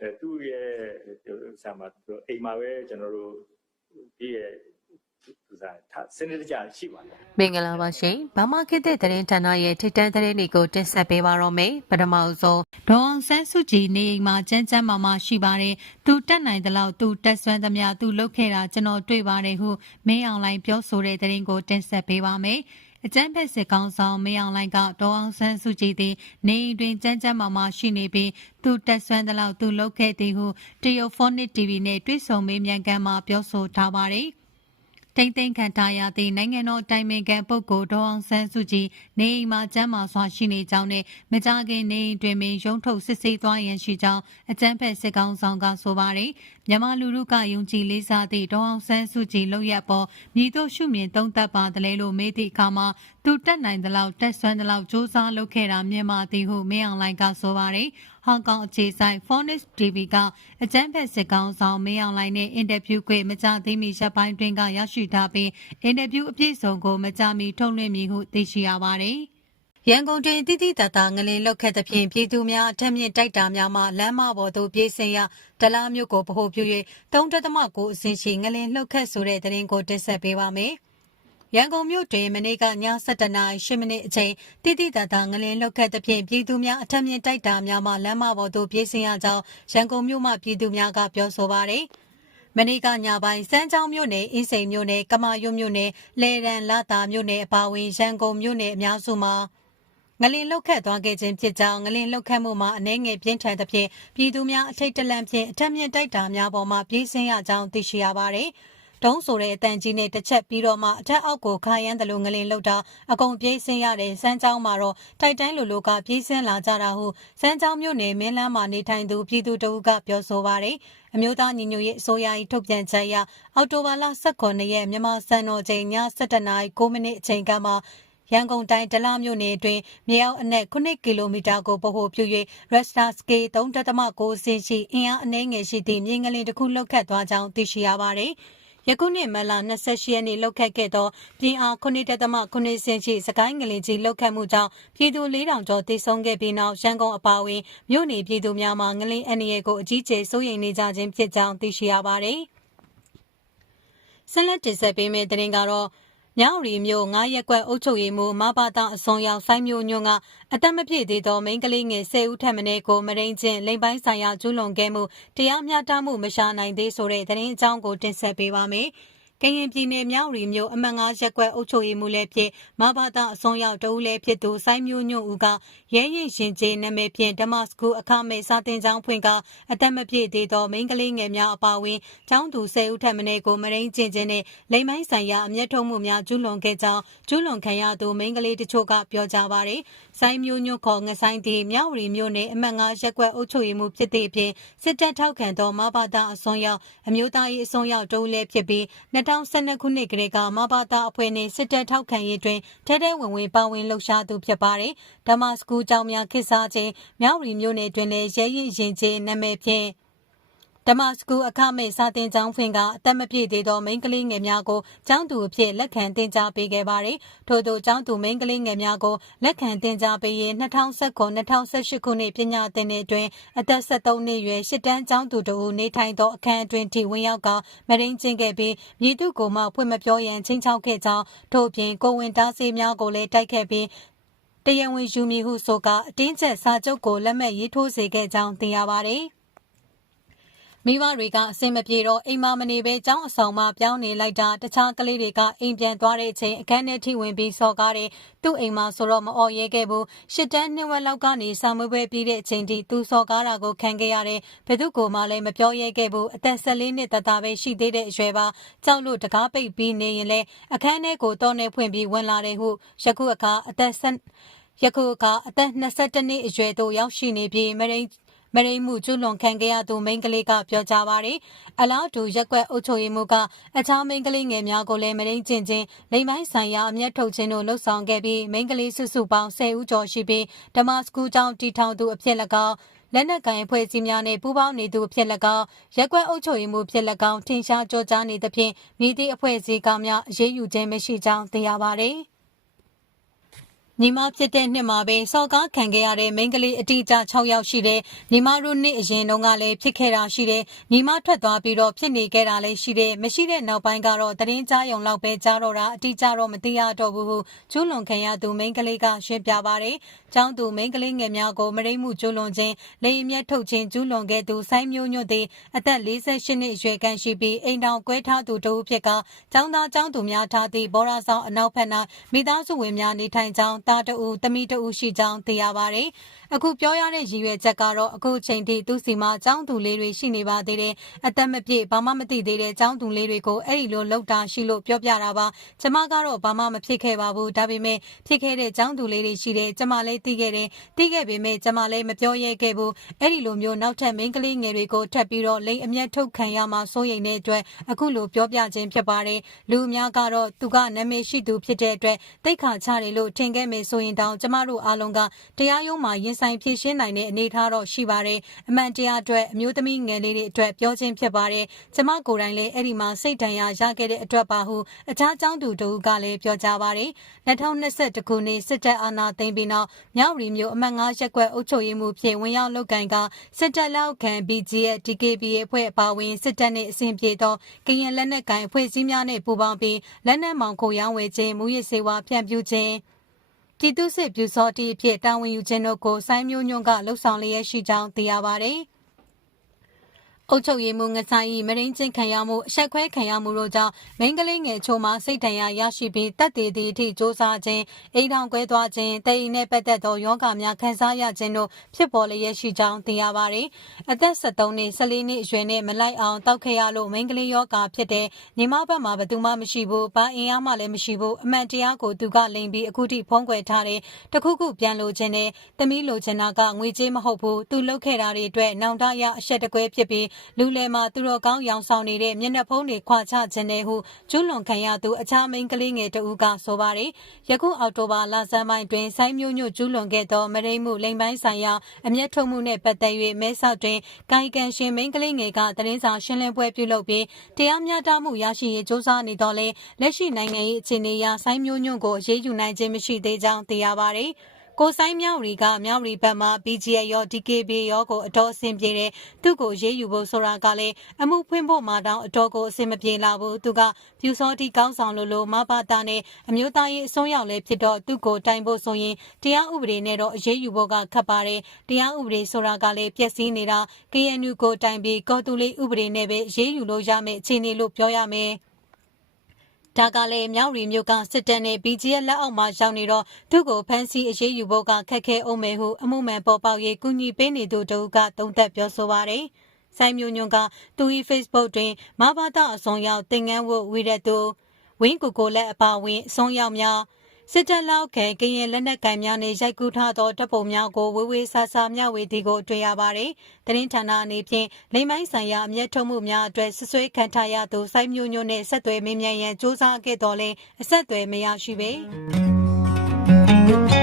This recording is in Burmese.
အဲသူ့ရဲ့ဆာမှာသူအိမ်မှာပဲကျွန်တော်တို့ဒီရဲ့သူစားထားစနစ်တကျရှိပါတယ်မင်္ဂလာပါရှင်။ဘာမခေတ်တဲ့သတင်းဌာနရဲ့ထိတ္တန်းသတင်းတွေကိုတင်ဆက်ပေးပါတော့မယ်။ပထမဆုံးဒေါ်အောင်ဆန်းစုကြည်နေအိမ်မှာကြမ်းကြမ်းမာမာရှိပါတယ်။သူတက်နိုင်သလောက်သူတက်ဆွမ်းသမျှသူလုပ်ခဲ့တာကျွန်တော်တွေ့ပါတယ်ဟုမင်းအောင်လိုင်းပြောဆိုတဲ့သတင်းကိုတင်ဆက်ပေးပါမယ်။ အကျန်းဖက်စစ်ကောင်ဆောင်မင်းအောင်လိုင်းကဒေါ်အောင်ဆန်းစုကြည်သည်နေအိမ်တွင်ကြမ်းကြမ်းမာမာရှိနေပြီးသူတက်ဆွမ်းသလောက်သူလုပ်ခဲ့သည်ဟုတရုတ်ဖောနစ် TV နဲ့တွေ့ဆုံမေးမြန်းခန်းမှာပြောဆိုထားပါတယ်။ တိမ့်သိမ့်ခံထားရသည့်နိုင်ငံတော်တိုင်ပင်ခံပုဂ္ဂိုလ်ဒေါအောင်ဆန်းစုကြည်နေအိမ်မှာကျမ်းမာစွာရှိနေကြောင်းနဲ့မကြခင်နေအိမ်တွင်ပင်ရုံထုတ်စစ်ဆေးသွားရန်ရှိကြောင်းအကြမ်းဖက်စစ်ကောင်ဆောင်ကဆိုပါတယ်မြန်မာလူထုကယုံကြည်လေးစားသည့်ဒေါအောင်ဆန်းစုကြည်လုံရက်ပေါ်မြည်တို့ရှုမြင်သုံးသပ်ပါတယ်လို့မေးသည့်အခါမှာသူတက်နိုင်သလောက်တက်ဆွမ်းသလောက်စ조사လုပ်ခဲ့တာမြင်ပါသည်ဟုမင်းအောင်လိုင်းကဆိုပါတယ်ဟောင်ကောင်အခြေဆိုင် Phoenix TV ကအကြမ်းဖက်စစ်ကောင်ဆောင်မင်းအောင်လိုင်းနဲ့အင်တာဗျူးခွင့်မကြသေးမီရပ်ပိုင်းတွင်ကရရှိထားပြီးအင်တာဗျူးအပြည့်စုံကိုမကြမီထုတ်လွှင့်မည်ဟုသိရှိရပါတယ်။ရန်ကုန်တွင်တိတိတတ်တာငလင်လောက်ခဲ့သဖြင့်ပြည်သူများအထက်မြင့်တိုက်တာများမှလမ်းမပေါ်သို့ပြေးဆင်းရဒလားမျိုးကိုဗဟိုပြု၍3.9အဆင့်ရှိငလင်လှုပ်ခတ်ဆိုတဲ့သတင်းကိုတင်ဆက်ပေးပါမယ်။ ရန်ကုန်မြို့တွင်မနေ့ကည7:00နာရီ10မိနစ်အချိန်တိတိတတ်တာငလင်လောက်ခတ်သဖြင့်ပြည်သူများအထက်မြင့်တိုက်တာများမှလမ်းမပေါ်သို့ပြေးဆင်းရကြောင်းရန်ကုန်မြို့မှပြည်သူများကပြောဆိုပါတယ်။မနေ့ကညပိုင်းစမ်းချောင်းမြို့နယ်အင်းစိန်မြို့နယ်ကမာရွတ်မြို့နယ်လဲရန်လာတာမြို့နယ်အပါအဝင်ရန်ကုန်မြို့နယ်အများစုမှာငလင်လောက်ခတ်သွားခဲ့ခြင်းဖြစ်ကြောင်းငလင်လောက်ခတ်မှုမှာအနေငယ်ပြင်းထန်သဖြင့်ပြည်သူများအထိတ်တလန့်ဖြင့်အထက်မြင့်တိုက်တာများပေါ်မှပြေးဆင်းရကြောင်းသိရှိရပါတယ်။ တုံးဆိုတဲ့အတန်ကြီးနဲ့တစ်ချက်ပြီးတော့မှအထက်အောက်ကိုခါရမ်းတယ်လို့ငလင်လောက်တာအကုန်ပြေးဆင်းရတဲ့စမ်းချောင်းမှာတော့တိုက်တိုင်းလိုလိုကပြေးဆင်းလာကြတာဟုစမ်းချောင်းမြို့နယ်မင်းလန်းမှာနေထိုင်သူပြည်သူတအုပ်ကပြောဆိုပါတယ်။အမျိုးသားညီညွတ်ရေးအစိုးရ၏ထုတ်ပြန်ချက်အရအောက်တိုဘာလ18ရက်မြန်မာစံတော်ချိန်ည7:09မိနစ်အချိန်ကမှရန်ကုန်တိုင်းဒလမြို့နယ်အတွင်းမြေအောက်အနက်9ကီလိုမီတာကိုဗဟိုပြု၍ Rasta Scale 3.9ဆင့်ရှိအင်အားအနည်းငယ်ရှိသည့်မြေငလင်တစ်ခုလှုပ်ခတ်သွားကြောင်းသိရှိရပါတယ်။ ယခုနှစ်မလ28ရက်နေ့လှုပ်ခတ်ခဲ့သောပြင်းအား9.9ဆင့်ရှိစကိုင်းငလင်ကြီးလှုပ်ခတ်မှုကြောင့်ပြည်သူ4000ကျော်တိစုံခဲ့ပြီးနောက်ရန်ကုန်အပါအဝင်မြို့နယ်ပြည်သူများမှငလင်အန္တရာယ်ကိုအကြီးကျယ်စိုးရိမ်နေကြခြင်းဖြစ်ကြောင်းသိရှိရပါတယ်။ဆက်လက်တင်ဆက်ပေးမယ့်သတင်းကတော့ မြောက်ရီမျိုးငါရက်ကွက်အုပ်ချုပ်ရေးမှူးမဘာတာအစုံရောက်ဆိုင်းမျိုးညွန့်ကအသက်မပြည့်သေးသောမိန်းကလေးငယ်10ဦးထက်မနည်းကိုမရင်းချင်းလိမ်ပိုင်းဆိုင်ရာကျူးလွန်ခဲ့မှုတရားမျှတမှုမရှာနိုင်သေးဆိုတဲ့သတင်းအကြောင်းကိုတင်ဆက်ပေးပါမယ်။ ကရင်ပြည်နယ်မြောက်ရီမျိုးအမှတ်၅ရက်ကွက်အုပ်ချုပ်ရေးမှူးလည်းဖြစ်မဘာတာအစုံရောက်တဦးလည်းဖြစ်သူဆိုင်းမျိုးညွန့်ဦးကရဲရင်ရှင်ကျေနာမည်ဖြင့်ဒမတ်စကူအခမဲ့စာတင်ကျောင်းဖွင့်ကအသက်မပြည့်သေးသောမိန်းကလေးငယ်များအပါအဝင်ကျောင်းသူ10ဦးထက်မနည်းကိုမရင်းကျင်ခြင်းနဲ့လိမ်မိုင်းဆိုင်ရာအမျက်ထုတ်မှုများကျူးလွန်ခဲ့ကြောင်းကျူးလွန်ခံရသူမိန်းကလေးတချို့ကပြောကြားပါတယ်။ဆိုင်းမျိုးညွန့်ခေါ်ငဆိုင်သည်မြောက်ရီမျိုးနယ်အမှတ်၅ရက်ကွက်အုပ်ချုပ်ရေးမှူးဖြစ်သည့်အပြင်စစ်တပ်ထောက်ခံသောမဘာတာအစုံရောက်အမျိုးသားရေးအစုံရောက်တဦးလည်းဖြစ်ပြီး2012ခုနှစ်ကလေးကမဘာတာအဖွဲ့နှင့်စစ်တပ်ထောက်ခံရေးတွင်ထဲထဲဝင်ဝင်ပါဝင်လှုပ်ရှားသူဖြစ်ပါတယ်။ဓမ္မစကူကျောင်းများခေတ်စားခြင်းမြောက်ရီမျိုးနယ်တွင်လည်းရဲရင်ရင်ချင်းနာမည်ဖြင့် ဓမ္မစကူအခမဲ့စာတင်ကျောင်းဖွင့်ကအသက်မပြည့်သေးသောမိန်းကလေးငယ်များကိုကျောင်းသူအဖြစ်လက်ခံတင် जा ပေးခဲ့ပါတယ်။ထို့သောကျောင်းသူမိန်းကလေးငယ်များကိုလက်ခံတင် जा ပေးရင်2019-2018ခုနှစ်ပညာသင်နှစ်အတွင်းအသက်73နှစ်ရွယ်ရှစ်တန်းကျောင်းသူတို့နေထိုင်သောအခန်းအတွင်းထိဝင်ရောက်ကမရင်းချင်းခဲ့ပြီးမြည်သူကိုမှဖွင့်မပြောရန်ချင်းချောက်ခဲ့ကြောင်းထို့ပြင်ကိုဝင်တားစေးများကိုလည်းတိုက်ခဲ့ပြီးတရားဝင်ယူမည်ဟုဆိုကအတင်းကျပ်စာချုပ်ကိုလက်မှတ်ရေးထိုးစေခဲ့ကြောင်းသိရပါတယ်။ မိဘတွေကအစင်မပြေတော့အိမ်မမနေပဲကျောင်းအဆောင်မှာပြောင်းနေလိုက်တာတခြားကလေးတွေကအိမ်ပြန်သွားတဲ့အချိန်အခန်းထဲထိဝင်ပြီးစော်ကားတယ်သူ့အိမ်မှာဆိုတော့မအော်ရဲခဲ့ဘူးရှစ်တန်းနှစ်ဝက်လောက်ကနေစာမွေးပွဲပြီးတဲ့အချိန်ထိသူစော်ကားတာကိုခံခဲ့ရတယ်ဘယ်သူကမှလည်းမပြောရဲခဲ့ဘူးအသက်14နှစ်တသားပဲရှိသေးတဲ့အရွယ်ပါကြောက်လို့တကားပိတ်ပြီးနေရင်လဲအခန်းထဲကိုတော့နေဖွင့်ပြီးဝင်လာတယ်ဟုယခုအခါအသက်ယခုအခါအသက်22နှစ်အရွယ်သို့ရောက်ရှိနေပြီးမရိန် မရိမှုကျူးလွန်ခံခဲ့ရသူမိန်းကလေးကပြောကြားပါတယ်။အလားတူရက်ကွက်အုပ်ချုပ်ရေးမှူးကအခြားမိန်းကလေးငယ်များကိုလည်းမရိကျင်ချင်းလိမ်ပိုင်းဆိုင်ရာအမျက်ထုတ်ခြင်းတို့လှုပ်ဆောင်ခဲ့ပြီးမိန်းကလေးစုစုပေါင်း10ဦးကျော်ရှိပြီးဓမ္မစကူကျောင်းတီထောင်သူအဖြစ်၎င်းလက်နက်ကိုင်အဖွဲ့အစည်းများနဲ့ပူးပေါင်းနေသူဖြစ်၎င်းရက်ကွက်အုပ်ချုပ်ရေးမှူးဖြစ်၎င်းထင်ရှားကြောကြားနေသဖြင့်မိသည့်အဖွဲ့အစည်းကများအရေးယူခြင်းမရှိကြောင်းသိရပါသည်။ ညီမဖြစ်တဲ့နှစ်မှာပဲစော်ကားခံခဲ့ရတဲ့မိန်းကလေးအတိအကျ6ယောက်ရှိတယ်ညီမတို့နှစ်အရင်တုန်းကလည်းဖြစ်ခဲ့တာရှိတယ်ညီမထွက်သွားပြီးတော့ဖြစ်နေခဲ့တာလည်းရှိတယ်မရှိတဲ့နောက်ပိုင်းကတော့တရင်ကြားယုံလောက်ပဲကြားတော့တာအတိအကျတော့မသိရတော့ဘူးဟုကျူးလွန်ခံရသူမိန်းကလေးကရှင်းပြပါတယ်ကျောင်းသူမိန်းကလေးငယ်များကိုမရိမှုကျူးလွန်ခြင်းလိင်အမျက်ထုတ်ခြင်းကျူးလွန်ခဲ့သူဆိုင်းမျိုးညွတ်သည်အသက်48နှစ်အရွယ်ခန့်ရှိပြီးအိမ်တောင်ကွဲထားသူတဦးဖြစ်ကကျောင်းသားကျောင်းသူများထားသည့်ဘောရာဆောင်အနောက်ဘက်၌မိသားစုဝင်များနေထိုင်ကြောင်းတာတအူသမီးတအူရှိကြောင်းသိရပါတယ်။အခုပြောရတဲ့ရည်ရွယ်ချက်ကတော့အခုချိန်ထိသူစီမှာကျောင်းသူလေးတွေရှိနေပါသေးတယ်။အသက်မပြည့်ဘာမှမသိသေးတဲ့ကျောင်းသူလေးတွေကိုအဲ့ဒီလိုလောက်တာရှိလို့ပြောပြတာပါ။ကျမကတော့ဘာမှမဖြစ်ခဲ့ပါဘူး။ဒါပေမဲ့ဖြစ်ခဲ့တဲ့ကျောင်းသူလေးတွေရှိတယ်။ကျမလည်းသိခဲ့တယ်။သိခဲ့ပေမဲ့ကျမလည်းမပြောရဲခဲ့ဘူး။အဲ့ဒီလိုမျိုးနောက်ထပ်မိန်းကလေးငယ်တွေကိုထပ်ပြီးတော့လိန်အမျက်ထုတ်ခံရမှာစိုးရိမ်တဲ့အတွက်အခုလိုပြောပြခြင်းဖြစ်ပါတယ်။လူအများကတော့သူကနာမည်ရှိသူဖြစ်တဲ့အတွက်တိတ်ခါချတယ်လို့ထင်ခဲ့မယ်ဆိုရင်တောင်ကျမတို့အားလုံးကတရားရုံးမှာရင်ဆိုင်ဖြေရှင်းနိုင်တဲ့အနေအထားတော့ရှိပါတယ်။အမှန်တရားအတွက်အမျိုးသမီးငယ်လေးတွေအတွက်ပြောခြင်းဖြစ်ပါတယ်။ကျမကိုယ်တိုင်လည်းအဲ့ဒီမှာစိတ်ဒဏ်ရာရခဲ့တဲ့အတွက်ပါဟုအခြားကျောင်းသူတို့ကလည်းပြောကြပါတယ်။2021ခုနှစ်စစ်တပ်အာဏာသိမ်းပြီးနောက်မြောက်ရီမျိုးအမှတ်9ရက်ကွက်အုပ်ချုပ်ရေးမှုဖြင့်ဝင်ရောက်လုပ်ကင်ကစစ်တပ်လက်အောက်ခံ BGF DKB အဖွဲ့အပါအဝင်စစ်တပ်နှင့်အစဉ်ပြေသောကရင်လက်နက်ကိုင်အဖွဲ့အစည်းများနှင့်ပူးပေါင်းပြီးလက်နက်မောင်ခိုရောင်းဝယ်ခြင်းမူရစ်စေဝါဖြန့်ဖြူးခြင်း ပြည်သူ့စစ်ပြူစောတီအဖြစ်တာဝန်ယူခြင်းတို့ကိုဆိုင်းမျိုးညွန့်ကလှုပ်ဆောင်လျက်ရှိကြောင်းသိရပါတယ်။ အုတ်ချုပ်ရည်မှုငဆိုင်ဤမရင်းချင်းခံရမှုအဆက်ခွဲခံရမှုတို့ကြောင့်မိန်းကလေးငယ်ချို့မှစိတ်ဒဏ်ရာရရှိပြီးတက်တည်သည့်အထိစ조사ခြင်းအိမ်ထောင်ကွဲသွားခြင်းတည်ရင်နဲ့ပတ်သက်သောယောဂများခံစားရခြင်းတို့ဖြစ်ပေါ်လျက်ရှိကြောင်းသိရပါတယ်။အသက်73နှစ်14နှစ်အရွယ်နဲ့မလိုက်အောင်တောက်ခဲ့ရလို့မိန်းကလေးယောဂဖြစ်တဲ့ညီမဘက်မှာဘယ်သူမှမရှိဘူး။ဘာအင်အားမှလည်းမရှိဘူး။အမှန်တရားကိုသူကလိန်ပြီးအခုထိဖုံးကွယ်ထားတယ်။တခုခုပြန်လိုခြင်းနဲ့တမီးလိုချင်တာကငွေကြေးမဟုတ်ဘူး။သူလှုပ်ခဲ့တာတွေအတွက်နောင်တရအဆက်တကွဲဖြစ်ပြီးလူလယ်မှာသူတော်ကောင်းရောင်ဆောင်နေတဲ့မျက်နှာဖုံးတွေခွာချခြင်းနဲ့ဟုကျွလွန်ခံရသူအခြားမိန်းကလေးငယ်တဦးကဆိုပါတယ်။ယခုအောက်တိုဘာလဆန်းပိုင်းတွင်ဆိုင်းမျိုးညွတ်ကျွလွန်ခဲ့သောမရိမှုလိမ်ပိုင်းဆိုင်ရာအမျက်ထုတ်မှုနှင့်ပတ်သက်၍မဲဆောက်တွင်ကာယကံရှင်မိန်းကလေးငယ်ကတရင်စာရှင်းလင်းပွဲပြုလုပ်ပြီးတရားမျှတမှုရရှိရေးစ조사နေတော့လဲလက်ရှိနိုင်ငံရေးအခြေအနေအရဆိုင်းမျိုးညွတ်ကိုအရေးယူနိုင်ခြင်းမရှိသေးကြောင်းသိရပါတယ်။ ကိုဆိုင်မြောက်ရီကမြောက်ရီဘက်မှ BGA ရော DKB ရောကိုအတော်အဆင်ပြေတယ်သူ့ကိုရေးယူဖို့ဆိုတာကလည်းအမှုဖွင့်ဖို့မှတောင်အတော်ကိုအဆင်မပြေလာဘူးသူကဖြူစောတိကောင်းဆောင်လို့လို့မဘာတာနဲ့အမျိုးသားရေးအစွန်းရောက်လည်းဖြစ်တော့သူ့ကိုတိုင်ဖို့ဆိုရင်တရားဥပဒေနဲ့တော့အရေးယူဖို့ကခက်ပါတယ်တရားဥပဒေဆိုတာကလည်းပြည့်စည်နေတာ KNU ကိုတိုင်ပြီးကော်တူလေးဥပဒေနဲ့ပဲရေးယူလို့ရမယ်အခြေအနေလို့ပြောရမယ် ဒါကလည်းမြောက်ရီမြို့ကစစ်တပ်နဲ့ BGF လက်အောက်မှာရောက်နေတော့သူ့ကိုဖမ်းဆီးအရေးယူဖို့ကခက်ခဲအောင်မယ်ဟုအမှုမှန်ပေါ်ပေါက်ရေးကူညီပေးနေသူတို့ကတုံ့သက်ပြောဆိုပါရယ်ဆိုင်မျိုးညွန့်ကသူ၏ Facebook တွင်မဘာသာအစုံရောက်တင်ငန်းဝတ်ဝီရတူဝင်းကိုကိုလက်အပါဝင်အစုံရောက်များ စစ်တပ်လောက်ခဲကရင်လက်နက်ကိုင်များနဲ့ရိုက်ကူးထားသောတပ်ပုံများကိုဝေဝေဆာဆာမျှဝေသည်ကိုတွေ့ရပါတယ်။တရင်ဌာနအနေဖြင့်လိမ့်မိုင်းဆိုင်ရာအမျက်ထုတ်မှုများအတွက်ဆွဆွဲခံထားရသူစိုက်မျိုးညွန့်နဲ့ဆက်သွယ်မင်းမြန်ရန်စ조사ခဲ့တော်လဲအဆက်အသွယ်မရရှိပေ။